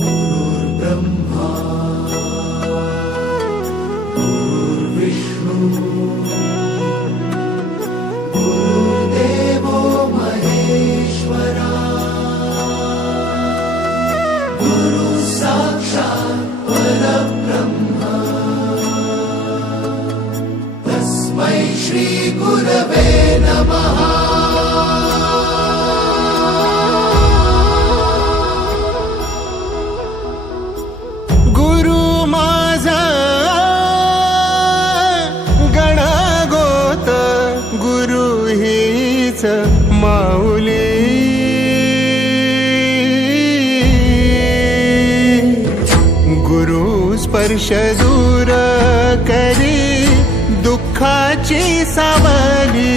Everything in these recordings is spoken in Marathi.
गुरुर्ब्रह्मा गुरुर्विष्णू गुरुर्देवो महेश्वरा गुरु साक्षात् परब्रह्म तस्मै श्री गुरवे नमः। गुरु माझा गणगोत गुरु हीच माऊली गुरु स्पर्श दूर करी दुःखाची सावली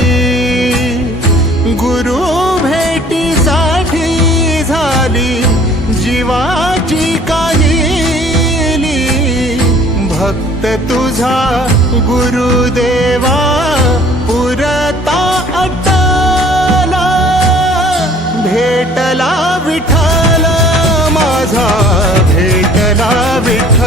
गुरु भेटीसाठी झाली जीवाची काहिली भक्त तुझा गुरुदेवा पुरता अट्टला भेटला विठ्ठल माझा भेटला विठ्ठल।